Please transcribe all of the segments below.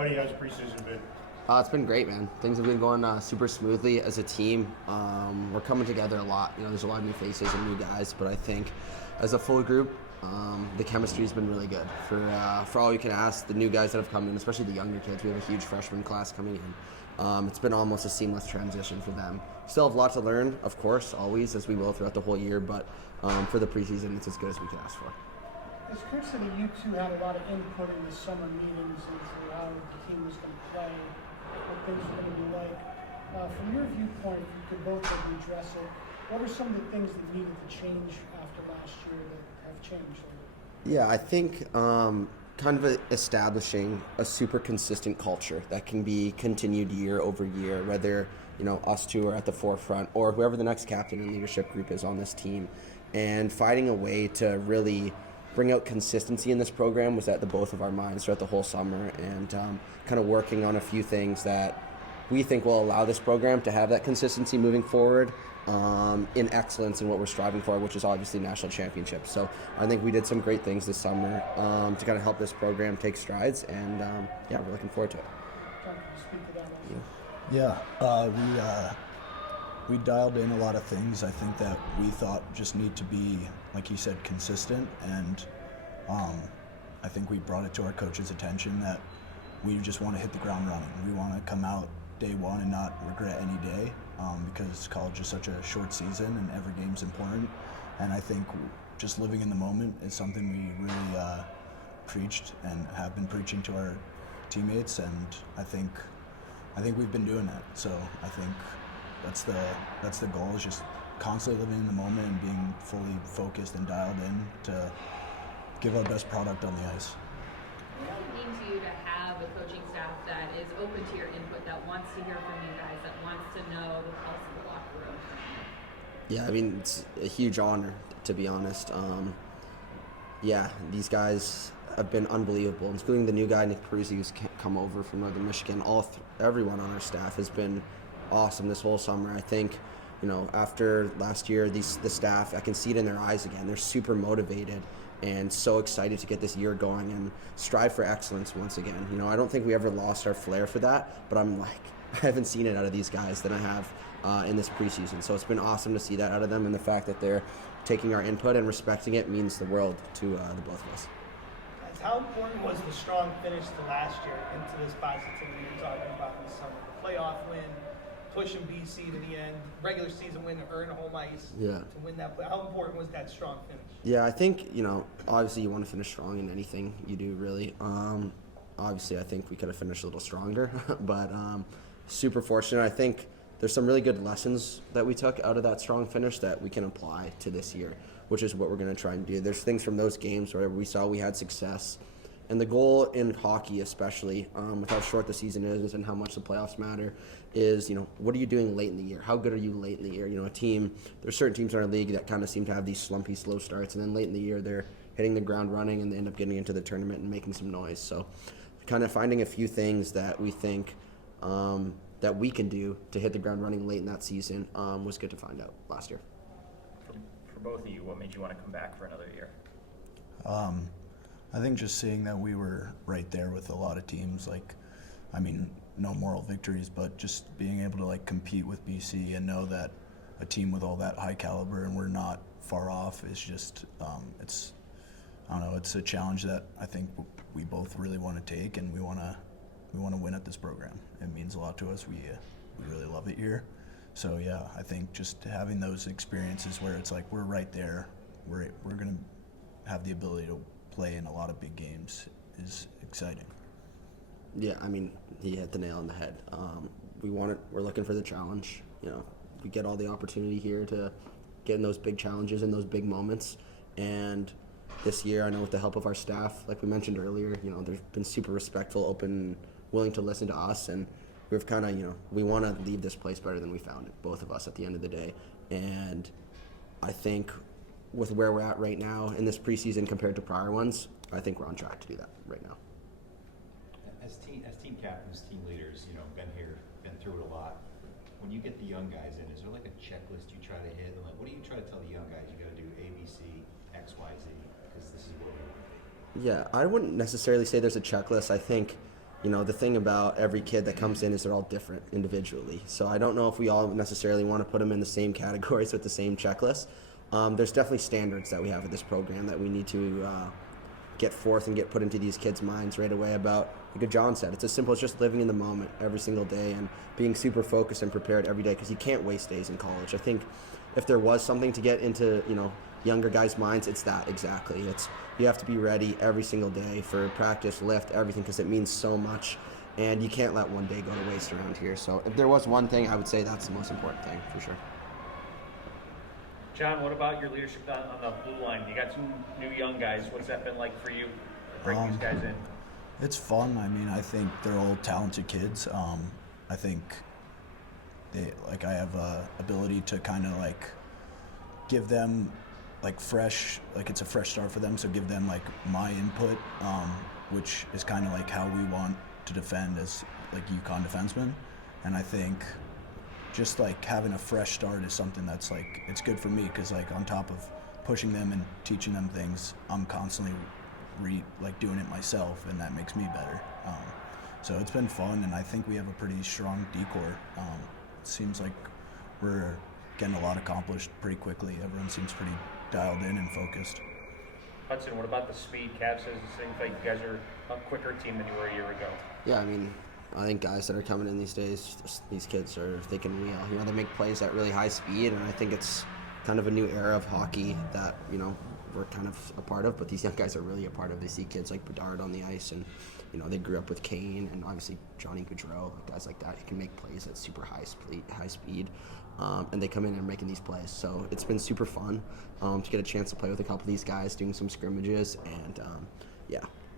Cody, how's preseason been? It's been great, man. Things have been going super smoothly as a team. We're coming together a lot. There's a lot of new faces and new guys, but I think as a full group, the chemistry has been really good. For all you can ask, the new guys that have come in, especially the younger kids, we have a huge freshman class coming in. It's been almost a seamless transition for them. Still have a lot to learn, of course, always, as we will throughout the whole year, but for the preseason, it's as good as we can ask for. It's clear that you two had a lot of input in the summer meetings into how the team was going to play, what things were going to be like. From your viewpoint, if you could both maybe address it, what are some of the things that needed to change after last year that have changed? Yeah, I think kind of establishing a super consistent culture that can be continued year over year, whether us two are at the forefront or whoever the next captain and leadership group is on this team, and finding a way to really bring out consistency in this program was at the both of our minds throughout the whole summer, and kind of working on a few things that we think will allow this program to have that consistency moving forward in excellence in what we're striving for, which is obviously national championships. So I think we did some great things this summer to kind of help this program take strides, and we're looking forward to it. John, can you speak to that also? Yeah, we dialed in a lot of things. I think that we thought just need to be, like you said, consistent, and I think we brought it to our coach's attention that we just want to hit the ground running. We want to come out day one and not regret any day, because college is such a short season and every game's important. And I think just living in the moment is something we really preached and have been preaching to our teammates, and I think we've been doing that. So I think that's the goal, is just constantly living in the moment and being fully focused and dialed in to give our best product on the ice. What does it mean to you to have a coaching staff that is open to your input, that wants to hear from you guys, that wants to know the pulse of the locker room? Yeah, I mean, it's a huge honor, to be honest. These guys have been unbelievable, including the new guy, Nick Peruzzi, who's come over from Northern Michigan. Everyone on our staff has been awesome this whole summer. I think, after last year, the staff, I can see it in their eyes again. They're super motivated and so excited to get this year going and strive for excellence once again. I don't think we ever lost our flair for that, but I haven't seen it out of these guys than I have in this preseason. So it's been awesome to see that out of them, and the fact that they're taking our input and respecting it means the world to the both of us. How important was the strong finish to last year into this positivity you're talking about in the summer? The playoff win, pushing BC to the end, regular season win to earn home ice to win that play. How important was that strong finish? Yeah, I think, obviously you want to finish strong in anything you do, really. Obviously, I think we could have finished a little stronger, but super fortunate. I think there's some really good lessons that we took out of that strong finish that we can apply to this year, which is what we're going to try and do. There's things from those games where we saw we had success. And the goal in hockey, especially, with how short the season is and how much the playoffs matter, is, what are you doing late in the year? How good are you late in the year? There's certain teams in our league that kind of seem to have these slumpy, slow starts, and then late in the year they're hitting the ground running and they end up getting into the tournament and making some noise. So kind of finding a few things that we think that we can do to hit the ground running late in that season was good to find out last year. For both of you, what made you want to come back for another year? I think just seeing that we were right there with a lot of teams, no moral victories, but just being able to compete with BC and know that a team with all that high caliber and we're not far off is just, it's a challenge that I think we both really want to take, and we want to win at this program. It means a lot to us. We really love it here. So yeah, I think just having those experiences where it's we're right there, we're going to have the ability to play in a lot of big games is exciting. Yeah, I mean, he hit the nail on the head. We're looking for the challenge. We get all the opportunity here to get in those big challenges and those big moments. And this year, I know with the help of our staff, like we mentioned earlier, they've been super respectful, open, willing to listen to us, and we've kind of, we want to leave this place better than we found it, both of us at the end of the day. And I think with where we're at right now in this preseason compared to prior ones, I think we're on track to do that right now. As team captains, team leaders, been here, been through it a lot. When you get the young guys in, is there a checklist you try to hit? What do you try to tell the young guys? You got to do A, B, C, X, Y, Z, because this is where we want to be. Yeah, I wouldn't necessarily say there's a checklist. I think the thing about every kid that comes in is they're all different individually. So I don't know if we all necessarily want to put them in the same categories with the same checklist. There's definitely standards that we have at this program that we need to get forth and get put into these kids' minds right away about, like John said, it's as simple as just living in the moment every single day and being super focused and prepared every day, because you can't waste days in college. I think if there was something to get into, younger guys' minds, it's that exactly. You have to be ready every single day for practice, lift, everything, because it means so much, and you can't let one day go to waste around here. So if there was one thing, I would say that's the most important thing, for sure. John, what about your leadership on the blue line? You got some new young guys. What's that been like for you to bring these guys in? It's fun. I mean, I think they're all talented kids. I think I have a ability to kind of give them fresh, it's a fresh start for them. So give them my input, which is kind of how we want to defend as UConn defensemen. And I think just having a fresh start is something that's it's good for me, because on top of pushing them and teaching them things, I'm constantly doing it myself, and that makes me better. So it's been fun, and I think we have a pretty strong decor. It seems like we're getting a lot accomplished pretty quickly. Everyone seems pretty dialed in and focused. Hudson, what about the speed? Cap says it seems like you guys are a quicker team than you were a year ago. Yeah, I mean, I think guys that are coming in these days, these kids are thinking real. They make plays at really high speed, and I think it's kind of a new era of hockey that, we're kind of a part of, but these young guys are really a part of. They see kids like Bedard on the ice, and, they grew up with Kane and obviously Johnny Gaudreau, guys like that who can make plays at super high speed, and they come in and are making these plays. So it's been super fun to get a chance to play with a couple of these guys, doing some scrimmages, and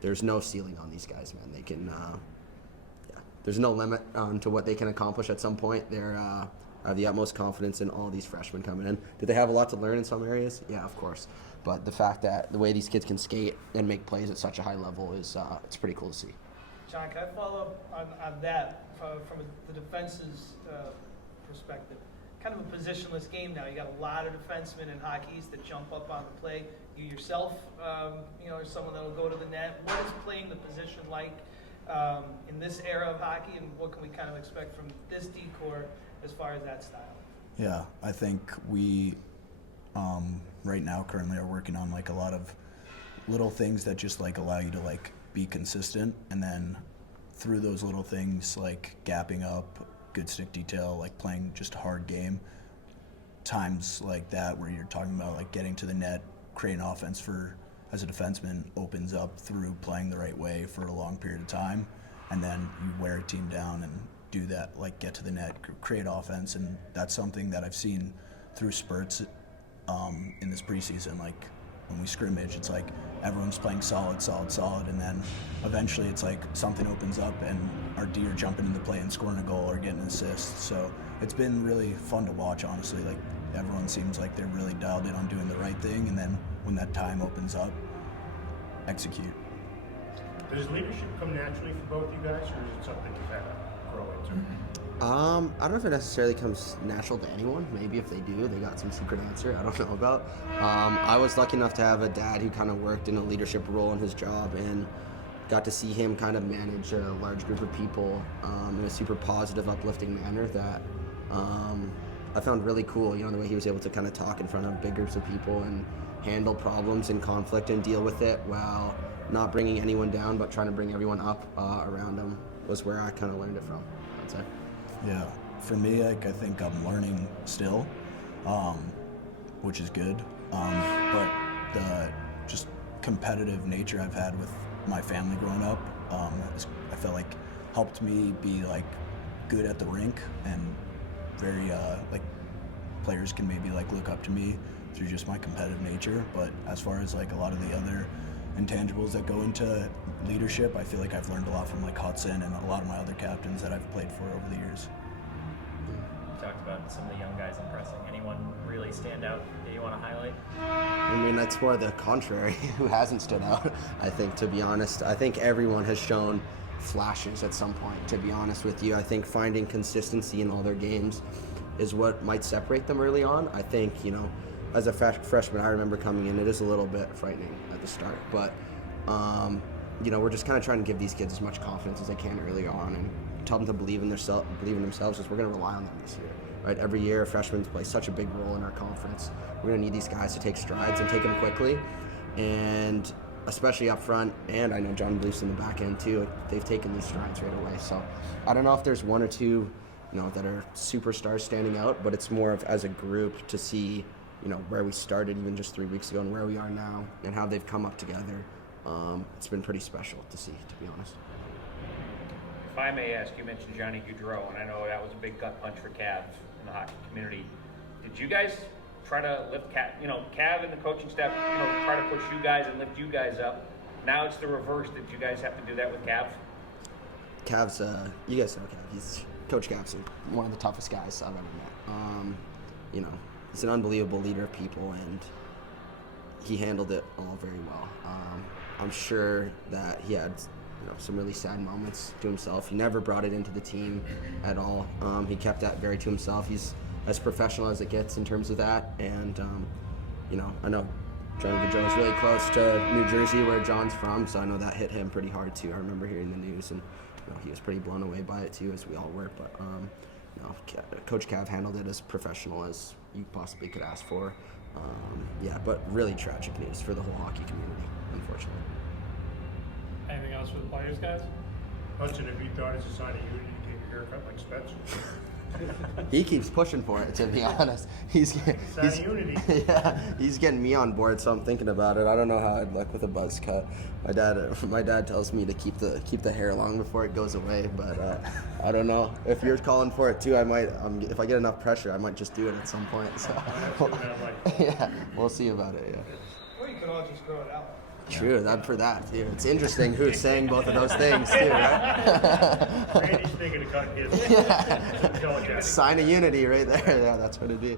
there's no ceiling on these guys, man. They can, there's no limit to what they can accomplish at some point. They're I have the utmost confidence in all these freshmen coming in. Do they have a lot to learn in some areas? Yeah, of course. But the fact that the way these kids can skate and make plays at such a high level is it's pretty cool to see. John, can I follow up on that from the defense's perspective? Kind of a positionless game now. You got a lot of defensemen in Hockey East that jump up on the play. You yourself, are someone that will go to the net. What is playing the position like in this era of hockey, and what can we kind of expect from this decor as far as that style? Yeah, I think we right now currently are working on a lot of little things that just allow you to be consistent, and then through those little things gapping up, good stick detail, playing just a hard game, times like that where you're talking about getting to the net, creating offense as a defenseman opens up through playing the right way for a long period of time, and then you wear a team down and do that, get to the net, create offense. And that's something that I've seen through spurts in this preseason. When we scrimmage, it's everyone's playing solid, and then eventually it's something opens up and our D are jumping into play and scoring a goal or getting an assist. So it's been really fun to watch, honestly. Everyone seems like they're really dialed in on doing the right thing, and then when that time opens up, execute. Does leadership come naturally for both you guys, or is it something you've had to grow into? I don't know if it necessarily comes natural to anyone. Maybe if they do, they got some secret answer I don't know about. I was lucky enough to have a dad who kind of worked in a leadership role in his job, and got to see him kind of manage a large group of people in a super positive, uplifting manner that I found really cool. The way he was able to kind of talk in front of big groups of people and handle problems and conflict and deal with it while not bringing anyone down, but trying to bring everyone up around him was where I kind of learned it from, I'd say. Yeah, for me, I think I'm learning still, which is good. But the just competitive nature I've had with my family growing up, I feel helped me be good at the rink, and very players can maybe look up to me through just my competitive nature. But as far as a lot of the other intangibles that go into leadership, I feel I've learned a lot from Hudson and a lot of my other captains that I've played for over the years. You talked about some of the young guys impressing. Anyone really stand out that you want to highlight? I mean, that's more the contrary who hasn't stood out, I think, to be honest. I think everyone has shown flashes at some point, to be honest with you. I think finding consistency in all their games is what might separate them early on. I think, as a freshman, I remember coming in, it is a little bit frightening at the start, but we're just kind of trying to give these kids as much confidence as they can early on and tell them to believe in themselves, because we're going to rely on them this year. Right? Every year, freshmen play such a big role in our conference. We're going to need these guys to take strides and take them quickly, and especially up front. And I know John believes in the back end too. They've taken these strides right away. So I don't know if there's one or two, that are superstars standing out, but it's more of as a group to see, where we started even just 3 weeks ago and where we are now and how they've come up together. It's been pretty special to see, to be honest. If I may ask, you mentioned Johnny Gaudreau, and I know that was a big gut punch for Cavs in the hockey community. Did you guys try to lift Cav and the coaching staff, try to push you guys and lift you guys up? Now it's the reverse. Did you guys have to do that with Cav? Cav's, you guys know Cav. Coach Cav's one of the toughest guys I've ever met. He's an unbelievable leader of people, and he handled it all very well. I'm sure that he had some really sad moments to himself. He never brought it into the team at all. He kept that very to himself. He's as professional as it gets in terms of that. And, I know Johnny Gaudreau is really close to New Jersey, where John's from, so I know that hit him pretty hard too. I remember hearing the news, and he was pretty blown away by it too, as we all were. But Coach Cav handled it as professional as you possibly could ask for. But really tragic news for the whole hockey community, unfortunately. Anything else for the players, guys? Hudson, have you thought it's a sign of unity to take a haircut like Spetz? He keeps pushing for it, to be honest. He's unity. Yeah, he's getting me on board, so I'm thinking about it. I don't know how I'd look with a buzz cut. My dad tells me to keep the hair long before it goes away, but I don't know. If you're calling for it too, I might. If I get enough pressure, I might just do it at some point. So yeah, we'll see about it. Yeah. Or you could all just grow it out. True, for that too. It's interesting who's saying both of those things too, right? Randy's thinking of cutting his. Sign of unity right there. Yeah, that's what it'd be.